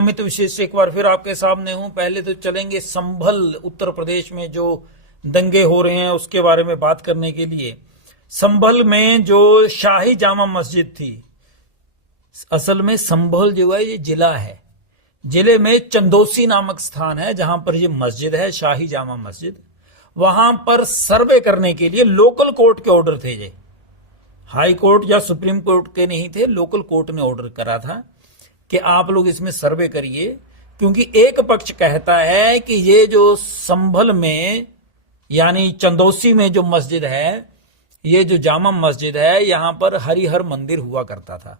अमित विशेष से एक बार फिर आपके सामने हूं। पहले तो चलेंगे संभल उत्तर प्रदेश में जो दंगे हो रहे हैं उसके बारे में बात करने के लिए। संभल में जो शाही जामा मस्जिद थी, असल में संभल जो है ये जिला है, जिले में चंदोसी नामक स्थान है जहां पर ये मस्जिद है, शाही जामा मस्जिद। वहां पर सर्वे करने के लिए लोकल कोर्ट के ऑर्डर थे, ये हाई कोर्ट या सुप्रीम कोर्ट के नहीं थे, लोकल कोर्ट ने ऑर्डर करा था कि आप लोग इसमें सर्वे करिए, क्योंकि एक पक्ष कहता है कि ये जो संभल में यानी चंदोसी में जो मस्जिद है, ये जो जामा मस्जिद है, यहां पर हरिहर मंदिर हुआ करता था।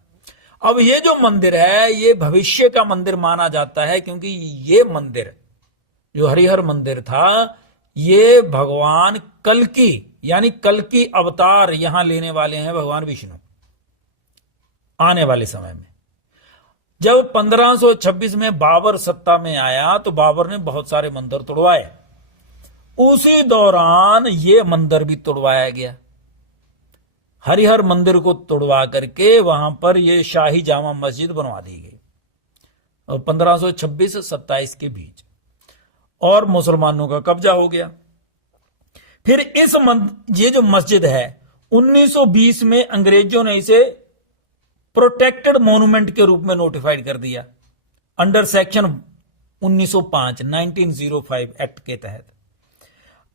अब ये जो मंदिर है ये भविष्य का मंदिर माना जाता है, क्योंकि ये मंदिर जो हरिहर मंदिर था ये भगवान कल्कि यानी कल्कि अवतार यहां लेने वाले हैं भगवान विष्णु आने वाले समय में। जब 1526 में बाबर सत्ता में आया तो बाबर ने बहुत सारे मंदिर तोड़वाए, उसी दौरान ये मंदिर भी तोड़वाया गया। हरिहर मंदिर को तोड़वा करके वहां पर ये शाही जामा मस्जिद बनवा दी गई, और 1526-27 के बीच, और मुसलमानों का कब्जा हो गया। फिर ये जो मस्जिद है 1920 में अंग्रेजों ने इसे प्रोटेक्टेड मॉन्यूमेंट के रूप में नोटिफाइड कर दिया अंडर सेक्शन 1905 एक्ट के तहत।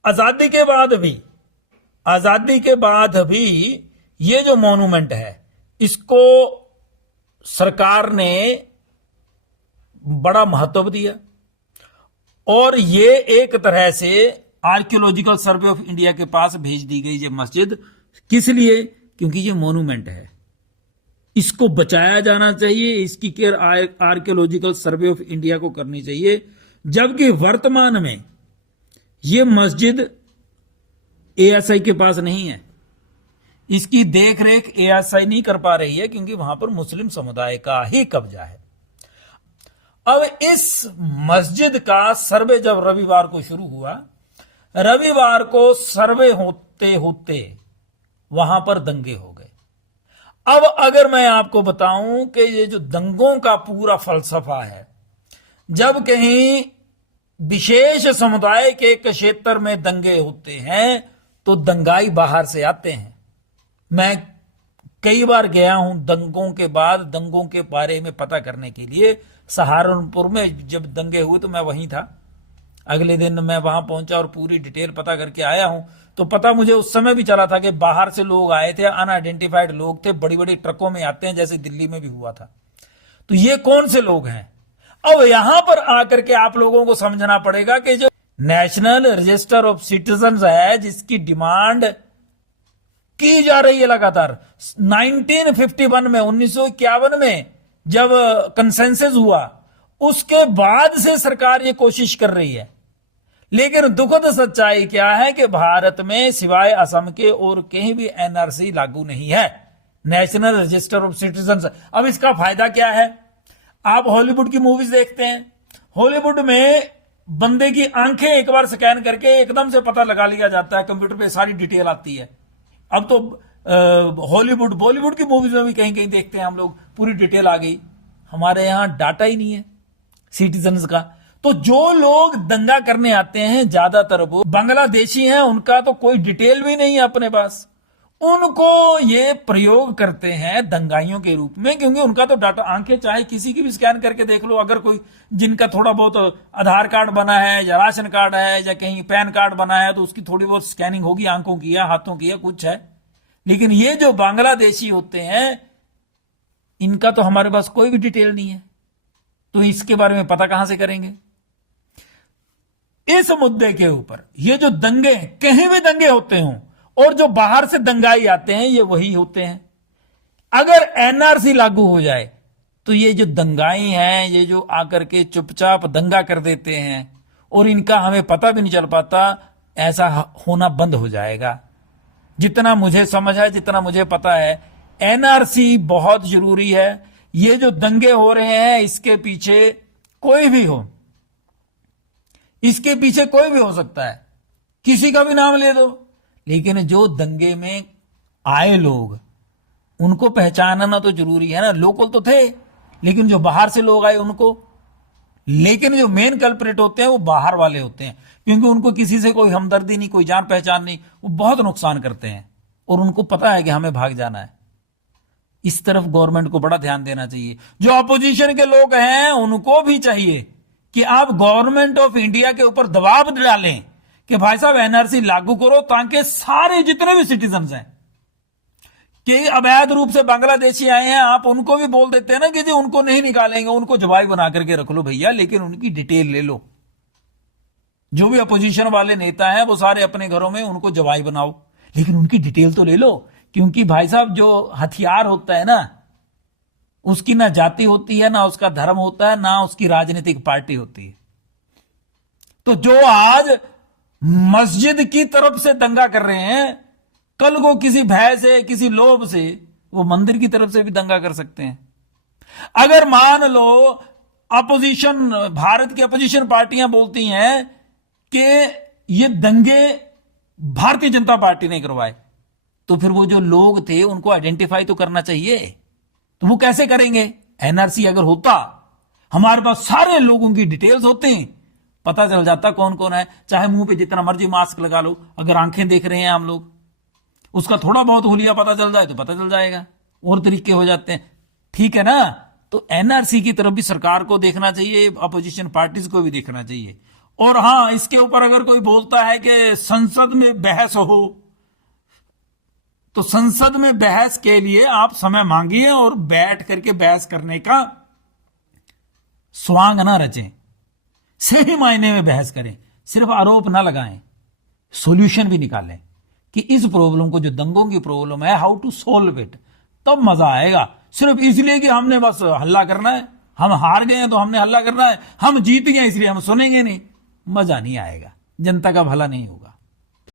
आजादी के बाद भी ये जो मॉन्यूमेंट है इसको सरकार ने बड़ा महत्व दिया, और ये एक तरह से आर्कियोलॉजिकल सर्वे ऑफ इंडिया के पास भेज दी गई ये मस्जिद। किस लिए? क्योंकि ये मॉन्यूमेंट है, इसको बचाया जाना चाहिए, इसकी care archaeological survey of India को करनी चाहिए। जबकि वर्तमान में ये मस्जिद एएसआई के पास नहीं है, इसकी देखरेख एएसआई नहीं कर पा रही है, क्योंकि वहां पर मुस्लिम समुदाय का ही कब्जा है। अब इस मस्जिद का सर्वे जब रविवार को शुरू हुआ, रविवार को सर्वे होते होते वहां पर दंगे हो गए। अब अगर मैं आपको बताऊं कि ये जो दंगों का पूरा फलसफा है, जब कहीं विशेष समुदाय के एक क्षेत्र में दंगे होते हैं तो दंगाई बाहर से आते हैं। मैं कई बार गया हूं दंगों के बाद दंगों के बारे में पता करने के लिए। सहारनपुर में जब दंगे हुए तो मैं वहीं था, अगले दिन मैं वहां पहुंचा और पूरी डिटेल पता करके आया हूं। तो पता मुझे उस समय भी चला था कि बाहर से लोग आए थे, अनआइडेंटिफाइड लोग थे, बड़ी बड़ी ट्रकों में आते हैं, जैसे दिल्ली में भी हुआ था। तो ये कौन से लोग हैं? अब यहां पर आकर के आप लोगों को समझना पड़ेगा कि जो नेशनल रजिस्टर ऑफ सिटीजन्स है, जिसकी डिमांड की जा रही है लगातार, 1951 में जब कंसेंसस हुआ, उसके बाद से सरकार ये कोशिश कर रही है। लेकिन दुखद सच्चाई क्या है कि भारत में सिवाय असम के और कहीं भी एनआरसी लागू नहीं है, नेशनल रजिस्टर ऑफ सिटीजन्स। अब इसका फायदा क्या है? आप हॉलीवुड की मूवीज देखते हैं, हॉलीवुड में बंदे की आंखें एक बार स्कैन करके एकदम से पता लगा लिया जाता है, कंप्यूटर पे सारी डिटेल आती है। अब तो हॉलीवुड बॉलीवुड की मूवीज में भी कहीं कहीं देखते हैं हम लोग, पूरी डिटेल आ गई। हमारे यहां डाटा ही नहीं है सिटीजन्स का। तो जो लोग दंगा करने आते हैं ज्यादातर वो बांग्लादेशी हैं, उनका तो कोई डिटेल भी नहीं है अपने पास। उनको ये प्रयोग करते हैं दंगाइयों के रूप में, क्योंकि उनका तो डाटा, आंखें चाहे किसी की भी स्कैन करके देख लो, अगर कोई जिनका थोड़ा बहुत आधार कार्ड बना है या राशन कार्ड है या कहीं पैन कार्ड बना है तो उसकी थोड़ी बहुत स्कैनिंग होगी, आंखों की या हाथों की या कुछ है। लेकिन ये जो बांग्लादेशी होते हैं इनका तो हमारे पास कोई भी डिटेल नहीं है, तो इसके बारे में पता कहां से करेंगे? इस मुद्दे के ऊपर ये जो दंगे, कहीं भी दंगे होते हों, और जो बाहर से दंगाई आते हैं ये वही होते हैं। अगर एनआरसी लागू हो जाए तो ये जो दंगाई हैं, ये जो आकर के चुपचाप दंगा कर देते हैं और इनका हमें पता भी नहीं चल पाता, ऐसा होना बंद हो जाएगा। जितना मुझे समझ है, जितना मुझे पता है, एनआरसी बहुत जरूरी है। ये जो दंगे हो रहे हैं इसके पीछे कोई भी हो, इसके पीछे कोई भी हो सकता है, किसी का भी नाम ले दो, लेकिन जो दंगे में आए लोग उनको पहचानना तो जरूरी है ना। लोकल तो थे, लेकिन जो बाहर से लोग आए उनको लेकिन जो मेन कल्प्रिट होते हैं वो बाहर वाले होते हैं, क्योंकि उनको किसी से कोई हमदर्दी नहीं, कोई जान पहचान नहीं, वो बहुत नुकसान करते हैं और उनको पता है कि हमें भाग जाना है। इस तरफ गवर्नमेंट को बड़ा ध्यान देना चाहिए। जो अपोजिशन के लोग हैं उनको भी चाहिए कि आप गवर्नमेंट ऑफ इंडिया के ऊपर दबाव डालें कि भाई साहब एनआरसी लागू करो, ताकि सारे जितने भी सिटीजन हैं कि अवैध रूप से बांग्लादेशी आए हैं, आप उनको भी बोल देते हैं ना कि जी उनको नहीं निकालेंगे, उनको जवाई बना करके रख लो भैया, लेकिन उनकी डिटेल ले लो। जो भी अपोजिशन वाले नेता हैं वो सारे अपने घरों में उनको जवाई बनाओ, लेकिन उनकी डिटेल तो ले लो। क्योंकि भाई साहब जो हथियार होता है ना, उसकी ना जाति होती है, ना उसका धर्म होता है, ना उसकी राजनीतिक पार्टी होती है। तो जो आज मस्जिद की तरफ से दंगा कर रहे हैं, कल को किसी भय से, किसी लोभ से वो मंदिर की तरफ से भी दंगा कर सकते हैं। अगर मान लो अपोजिशन, भारत की अपोजिशन पार्टियां बोलती हैं कि ये दंगे भारतीय जनता पार्टी ने करवाए, तो फिर वो जो लोग थे उनको आइडेंटिफाई तो करना चाहिए। तो वो कैसे करेंगे? एनआरसी अगर होता, हमारे पास सारे लोगों की डिटेल्स होते हैं, पता चल जाता कौन कौन है। चाहे मुंह पे जितना मर्जी मास्क लगा लो, अगर आंखें देख रहे हैं हम लोग, उसका थोड़ा बहुत हुलिया पता चल जाए तो पता चल जाएगा, और तरीके हो जाते हैं। ठीक है ना? तो एनआरसी की तरफ भी सरकार को देखना चाहिए, अपोजिशन पार्टीज को भी देखना चाहिए। और हां, इसके ऊपर अगर कोई बोलता है कि संसद में बहस हो, तो संसद में बहस के लिए आप समय मांगिए और बैठ करके बहस करने का स्वांग ना रचें, सही मायने में बहस करें, सिर्फ आरोप ना लगाएं, सॉल्यूशन भी निकालें कि इस प्रॉब्लम को, जो दंगों की प्रॉब्लम है, हाउ टू सॉल्व इट। तब मजा आएगा। सिर्फ इसलिए कि हमने बस हल्ला करना है, हम हार गए हैं तो हमने हल्ला करना है, हम जीत गए इसलिए हम सुनेंगे नहीं, मजा नहीं आएगा, जनता का भला नहीं होगा।